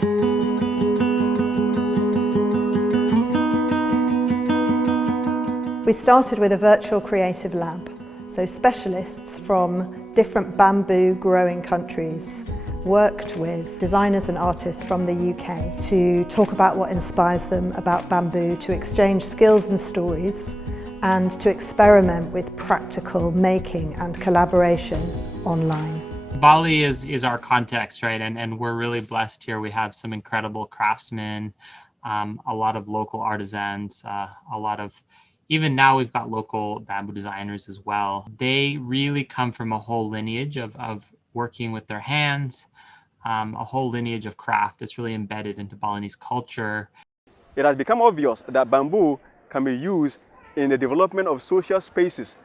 We started with a virtual creative lab, so specialists from different bamboo growing countries worked with designers and artists from the UK to talk about what inspires them about bamboo, to exchange skills and stories, and to experiment with practical making and collaboration online. Bali is our context, right? And we're really blessed here. We have some incredible craftsmen, a lot of local artisans, even now we've got local bamboo designers as well. They really come from a whole lineage of working with their hands, a whole lineage of craft that's really embedded into Balinese culture. It has become obvious that bamboo can be used in the development of social spaces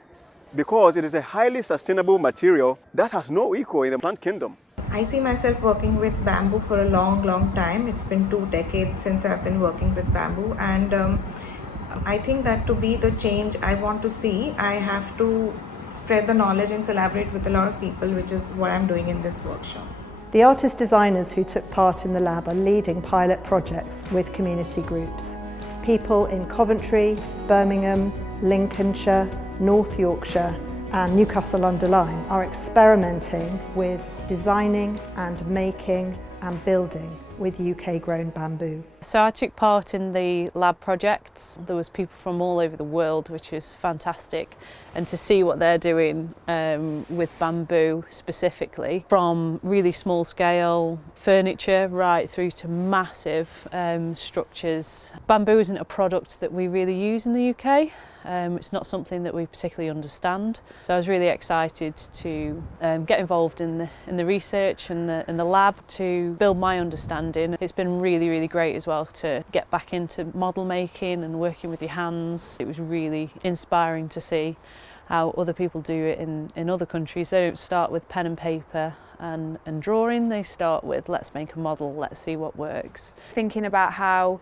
because it is a highly sustainable material that has no equal in the plant kingdom. I see myself working with bamboo for a long time. It's been 2 decades since I've been working with bamboo, and I think that to be the change I want to see, I have to spread the knowledge and collaborate with a lot of people, which is what I'm doing in this workshop. The artist designers who took part in the lab are leading pilot projects with community groups. People in Coventry, Birmingham, Lincolnshire, North Yorkshire and Newcastle-under-Lyme are experimenting with designing and making and building with UK-grown bamboo. So I took part in the lab projects. There was people from all over the world, which is fantastic, and to see what they're doing with bamboo specifically, from really small scale furniture right through to massive structures. Bamboo isn't a product that we really use in the UK. It's not something that we particularly understand. So I was really excited to get involved in the research and the lab to build my understanding. It's been really great as well to get back into model making and working with your hands. It was really inspiring to see how other people do it in other countries. They don't start with pen and paper and drawing, they start with let's make a model, let's see what works. Thinking about how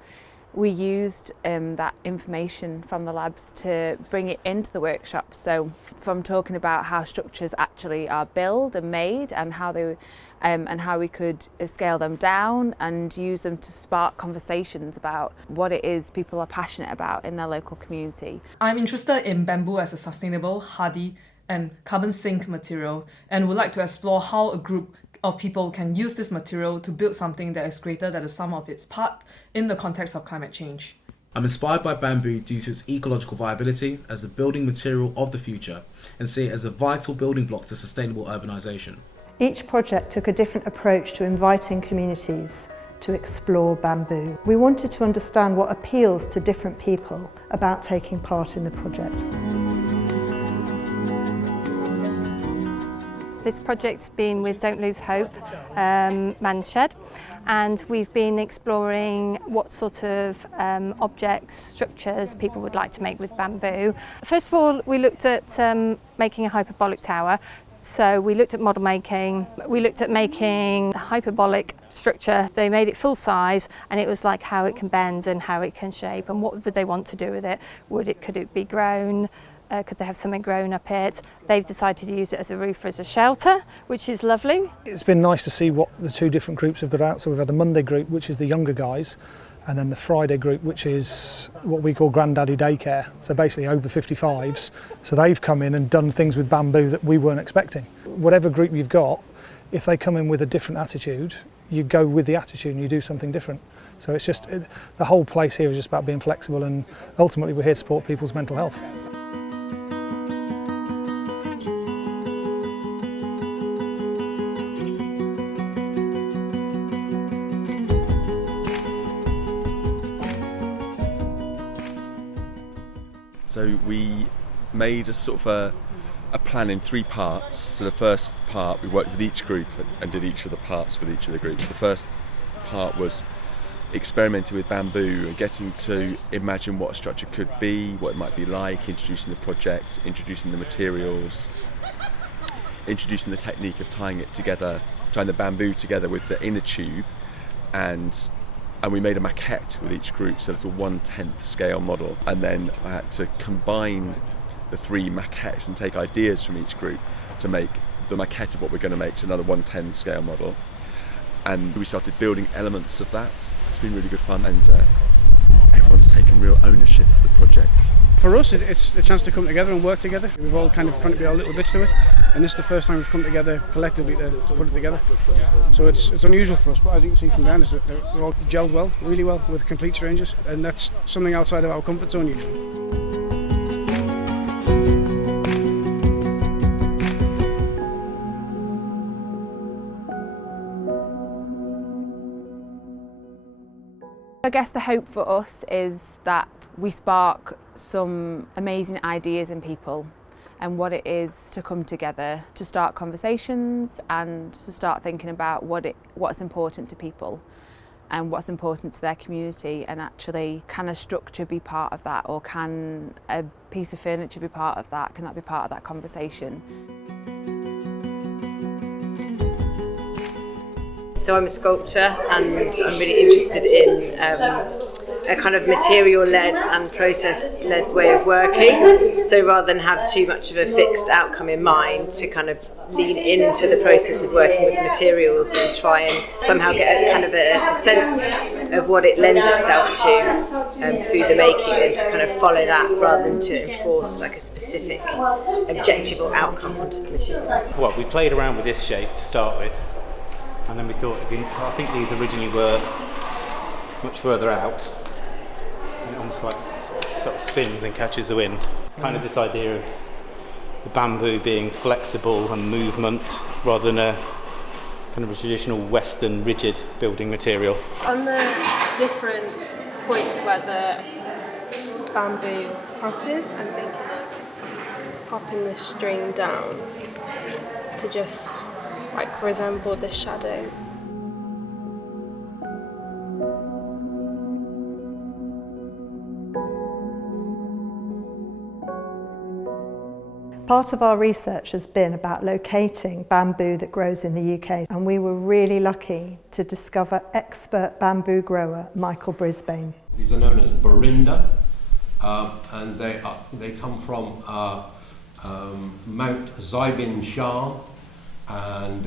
we used that information from the labs to bring it into the workshop. So from talking about how structures actually are built and made and how we could scale them down and use them to spark conversations about what it is people are passionate about in their local community. I'm interested in bamboo as a sustainable, hardy and carbon sink material, and would like to explore how a group of people can use this material to build something that is greater than the sum of its parts in the context of climate change. I'm inspired by bamboo due to its ecological viability as the building material of the future and see it as a vital building block to sustainable urbanisation. Each project took a different approach to inviting communities to explore bamboo. We wanted to understand what appeals to different people about taking part in the project. This project's been with Don't Lose Hope, Man's Shed, and we've been exploring what sort of objects, structures people would like to make with bamboo. First of all, we looked at making a hyperbolic tower. So we looked at model making, we looked at making a hyperbolic structure. They made it full size, and it was like how it can bend and how it can shape and what would they want to do with it. Could it be grown? Could they have something grown up it? They've decided to use it as a roof, as a shelter, which is lovely. It's been nice to see what the two different groups have got out. So we've had the Monday group, which is the younger guys, and then the Friday group, which is what we call Granddaddy Daycare. So basically over 55s. So they've come in and done things with bamboo that we weren't expecting. Whatever group you've got, if they come in with a different attitude, you go with the attitude and you do something different. So it's just, the whole place here is just about being flexible, and ultimately we're here to support people's mental health. So we made a sort of a plan in 3 parts. So the first part, we worked with each group and did each of the parts with each of the groups. The first part was experimenting with bamboo and getting to imagine what a structure could be, what it might be like, introducing the project, introducing the materials, introducing the technique of tying it together, tying the bamboo together with the inner tube, and we made a maquette with each group, so it's a 1/10 scale model. And then I had to combine the 3 maquettes and take ideas from each group to make the maquette of what we're going to make to another 1/10 scale model. and we started building elements of that. It's been really good fun, and everyone's taken real ownership of the project. For us, it's a chance to come together and work together. We've all kind of contributed our little bits to it, and this is the first time we've come together collectively to put it together. So it's unusual for us, but as you can see from down, they're all gelled well, really well, with complete strangers, and that's something outside of our comfort zone usually. I guess the hope for us is that we spark some amazing ideas in people and what it is to come together, to start conversations and to start thinking about what's important to people and what's important to their community, and actually, can a structure be part of that, or can a piece of furniture be part of that? Can that be part of that conversation? So I'm a sculptor, and I'm really interested in a kind of material-led and process-led way of working. So rather than have too much of a fixed outcome in mind, to kind of lean into the process of working with materials and try and somehow get a kind of a sense of what it lends itself to through the making, and to kind of follow that rather than to enforce like a specific objective or outcome onto the material. Well, we played around with this shape to start with, and then we thought, I think these originally were much further out, and it almost like sort of spins and catches the wind. Kind of this idea of the bamboo being flexible and movement, rather than a kind of a traditional Western rigid building material. On the different points where the bamboo crosses, I'm thinking of popping the string down to just like resemble the shadow. Part of our research has been about locating bamboo that grows in the UK, and we were really lucky to discover expert bamboo grower Michael Brisbane. These are known as Berinda, and they come from Mount Zaibin Shan, and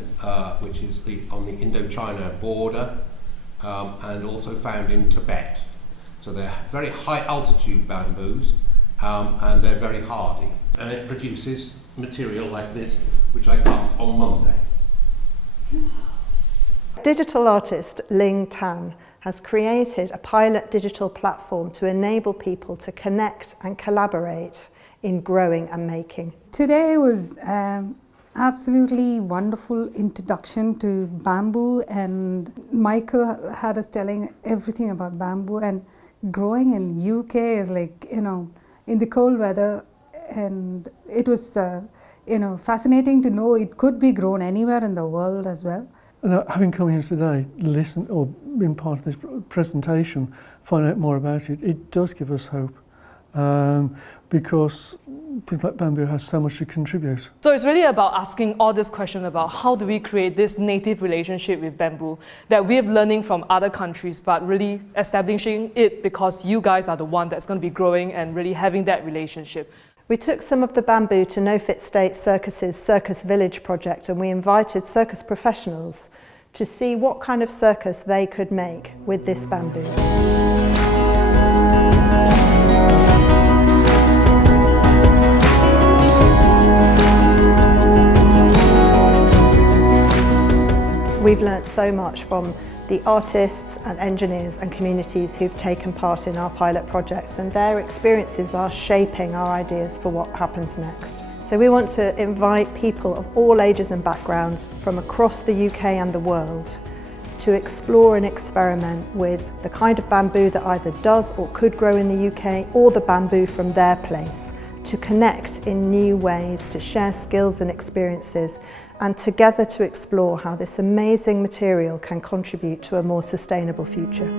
which is on the Indochina border, and also found in Tibet. So they're very high altitude bamboos, and they're very hardy. And it produces material like this, which I cut on Monday. Digital artist Ling Tan has created a pilot digital platform to enable people to connect and collaborate in growing and making. Today was absolutely wonderful introduction to bamboo, and Michael had us telling everything about bamboo, and growing in UK is like, you know, in the cold weather, and it was fascinating to know it could be grown anywhere in the world as well. And having come here today, listen or been part of this presentation, find out more about it, it does give us hope, because things like bamboo has so much to contribute. So it's really about asking all this question about how do we create this native relationship with bamboo that we're learning from other countries, but really establishing it because you guys are the one that's going to be growing and really having that relationship. We took some of the bamboo to No Fit State Circus's Circus Village project, and we invited circus professionals to see what kind of circus they could make with this bamboo. We've learnt so much from the artists and engineers and communities who've taken part in our pilot projects, and their experiences are shaping our ideas for what happens next. So we want to invite people of all ages and backgrounds from across the UK and the world to explore and experiment with the kind of bamboo that either does or could grow in the UK, or the bamboo from their place, to connect in new ways, to share skills and experiences, and together to explore how this amazing material can contribute to a more sustainable future.